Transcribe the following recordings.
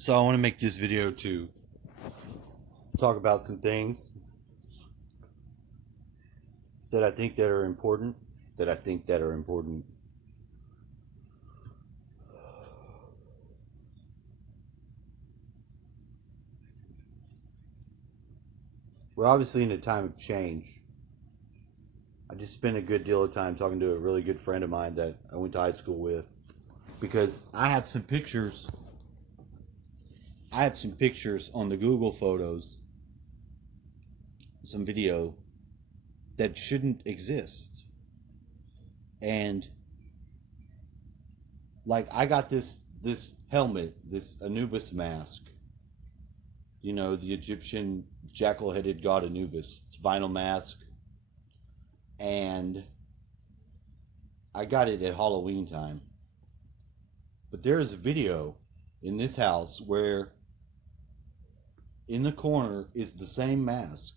So I want to make this video to talk about some things that I think that are important. That I think that are important. We're obviously in a time of change. I just spent a good deal of time talking to a really good friend of mine that I went to high school with because I have some pictures. I have some pictures on the Google Photos, some video that shouldn't exist. And like I got this helmet, this Anubis mask. You know, the Egyptian jackal-headed god Anubis. It's a vinyl mask, and I got it at Halloween time. But there is a video in this house where in the corner is the same mask.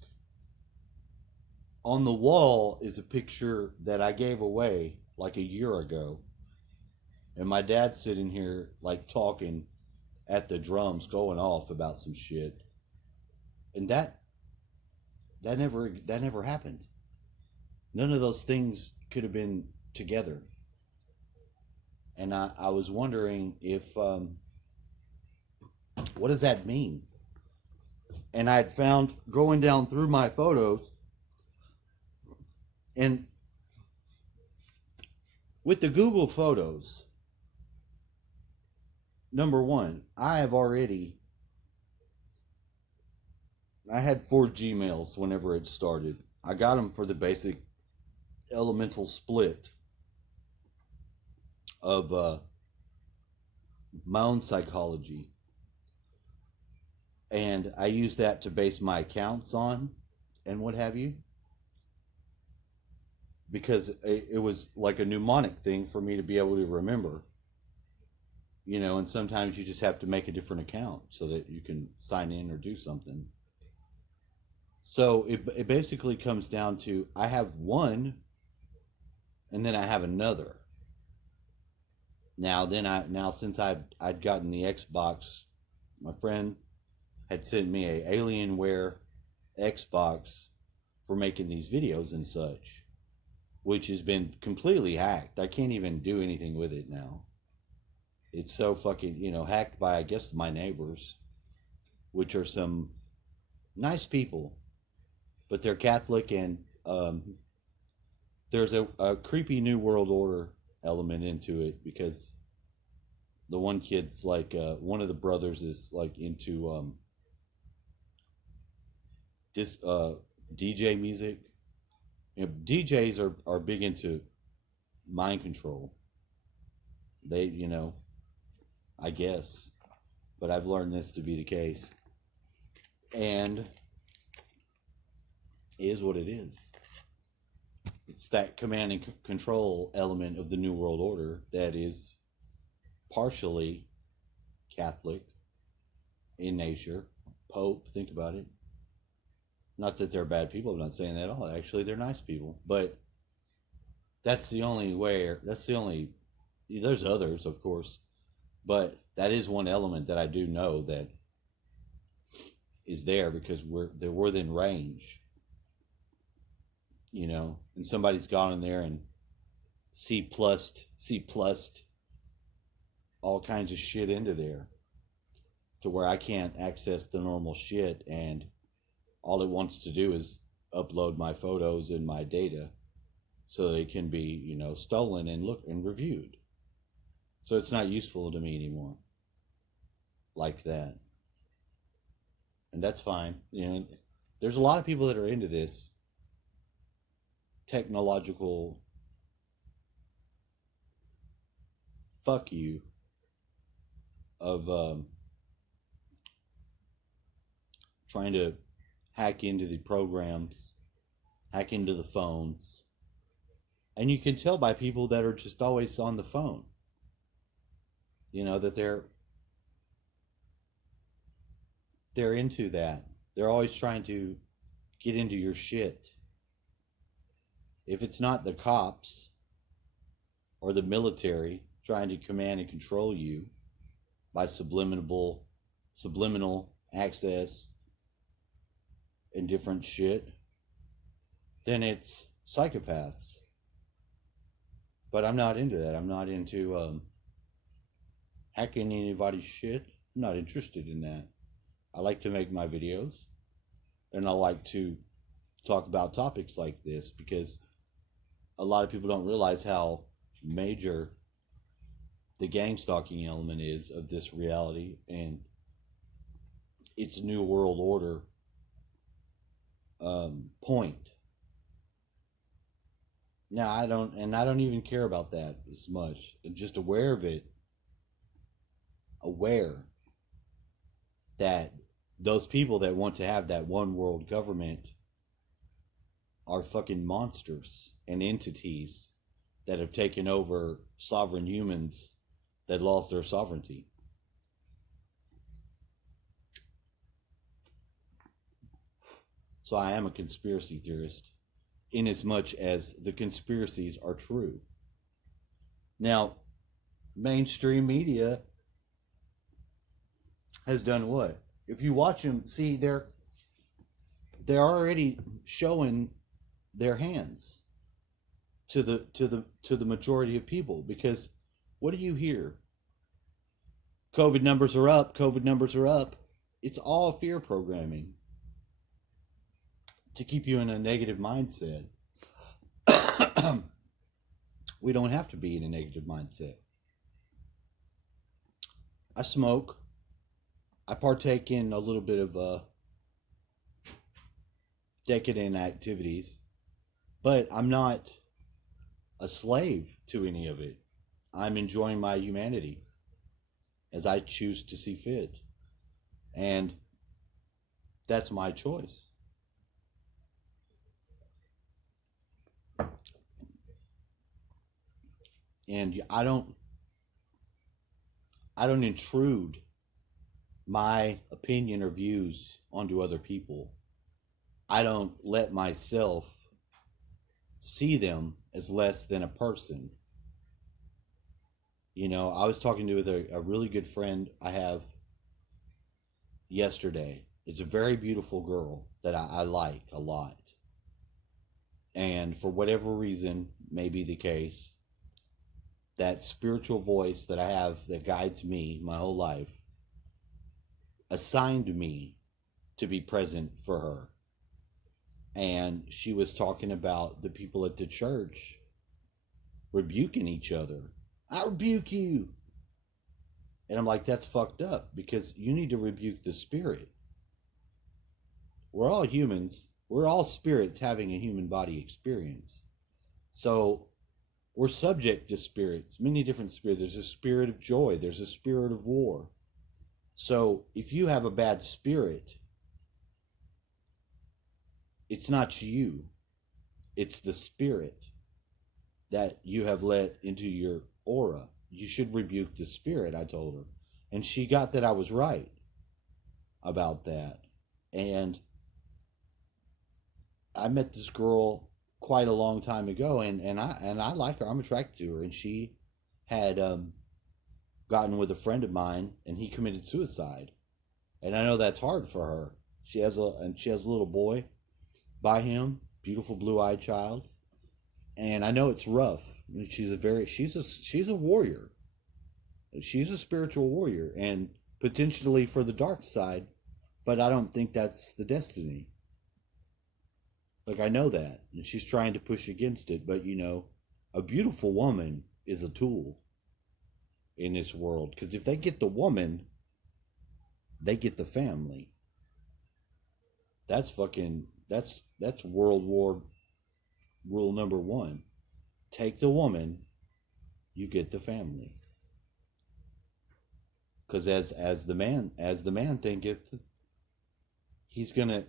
On the wall is a picture that I gave away like a year ago. And my dad's sitting here like talking at the drums, going off about some shit. And that never happened. None of those things could have been together. And I was wondering if what does that mean? And I had found going down through my photos, and with the Google Photos, number one, I had 4 Gmails whenever it started. I got them for the basic elemental split of my own psychology. And I use that to base my accounts on and what have you. Because it was like a mnemonic thing for me to be able to remember. You know, and sometimes you just have to make a different account so that you can sign in or do something. So it basically comes down to I have one and then I have another. Now since I'd gotten the Xbox, my friend had sent me a Alienware Xbox for making these videos and such, which has been completely hacked. I can't even do anything with it now. It's so fucking, hacked by, I guess, my neighbors, which are some nice people, but they're Catholic, and there's a creepy New World Order element into it because the one kid's like, one of the brothers is like into this DJ music. DJs are big into mind control. They, I guess, but I've learned this to be the case, and it is what it is. It's that command and control element of the New World Order that is partially Catholic in nature. Pope, think about it. Not that they're bad people. I'm not saying that at all. Actually, they're nice people. But that's the only way. That's the only. There's others, of course, but that is one element that I do know that is there because they're within range. And somebody's gone in there and C plus all kinds of shit into there to where I can't access the normal shit, and all it wants to do is upload my photos and my data so they can be, stolen and look and reviewed. So it's not useful to me anymore like that. And that's fine. There's a lot of people that are into this technological fuck you of trying to hack into the programs, hack into the phones. And you can tell by people that are just always on the phone, that they're into that. They're always trying to get into your shit. If it's not the cops or the military trying to command and control you by subliminal subliminal access and different shit, then it's psychopaths. But I'm not into that. I'm not into hacking anybody's shit. I'm not interested in that. I like to make my videos, and I like to talk about topics like this because a lot of people don't realize how major the gang stalking element is of this reality and its new world order point. Now I don't even care about that as much. I'm just aware of it, aware that those people that want to have that one world government are fucking monsters and entities that have taken over sovereign humans that lost their sovereignty. So I am a conspiracy theorist, in as much as the conspiracies are true. Now, mainstream media has done what? If you watch them, see they're already showing their hands to the majority of people, because what do you hear? COVID numbers are up, COVID numbers are up. It's all fear programming to keep you in a negative mindset. We don't have to be in a negative mindset. I smoke. I partake in a little bit of decadent activities, but I'm not a slave to any of it. I'm enjoying my humanity as I choose to see fit. And that's my choice. And I don't intrude my opinion or views onto other people. I don't let myself see them as less than a person. You know, I was talking to a really good friend I have yesterday. It's a very beautiful girl that I like a lot. And for whatever reason, may be the case, that spiritual voice that I have that guides me my whole life assigned me to be present for her. And she was talking about the people at the church rebuking each other. I rebuke you. And I'm like, that's fucked up, because you need to rebuke the spirit. We're all humans. We're all spirits having a human body experience. So we're subject to spirits, many different spirits. There's a spirit of joy. There's a spirit of war. So if you have a bad spirit, it's not you. It's the spirit that you have let into your aura. You should rebuke the spirit, I told her. And she got that I was right about that. And I met this girl quite a long time ago, and I like her. I'm attracted to her. And she had gotten with a friend of mine, and he committed suicide. And I know that's hard for her. She has a little boy by him, beautiful blue-eyed child. And I know it's rough. I mean, she's a warrior. She's a spiritual warrior, and potentially for the dark side, but I don't think that's the destiny. Like, I know that, and she's trying to push against it, but you know, a beautiful woman is a tool in this world, because if they get the woman, they get the family. That's World War rule number one. Take the woman, you get the family. Because as the man thinketh, he's gonna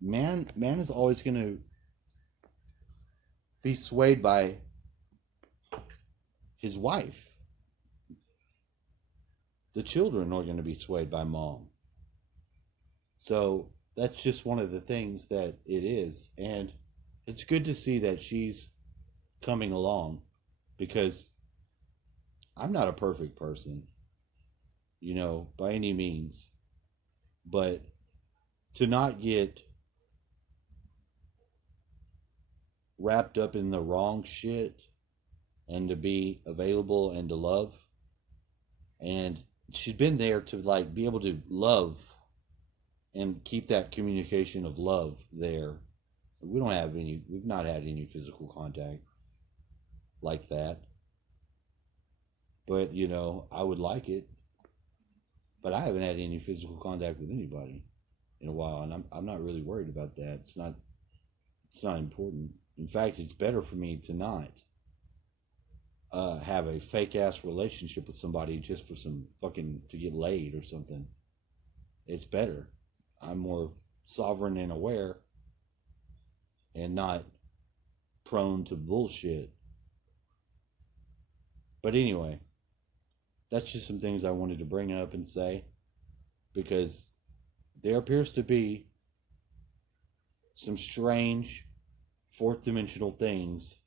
man is always gonna be swayed by his wife. The children are gonna be swayed by mom. So that's just one of the things that it is, and it's good to see that she's coming along, because I'm not a perfect person, you know, by any means. But to not get wrapped up in the wrong shit and to be available and to love. And she's been there to like be able to love and keep that communication of love there. We've not had any physical contact like that. But, I would like it. But I haven't had any physical contact with anybody in a while, and I'm not really worried about that. It's not important. In fact, it's better for me to not have a fake ass relationship with somebody just for some fucking to get laid or something. It's better. I'm more sovereign and aware and not prone to bullshit. But anyway, that's just some things I wanted to bring up and say because there appears to be some strange fourth dimensional things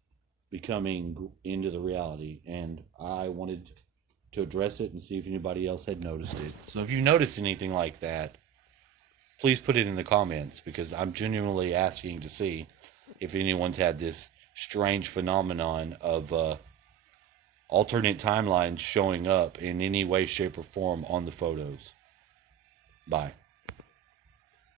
becoming into the reality, and I wanted to address it and see if anybody else had noticed it. So if you noticed anything like that, please put it in the comments because I'm genuinely asking to see if anyone's had this strange phenomenon of alternate timelines showing up in any way, shape, or form on the photos. Bye.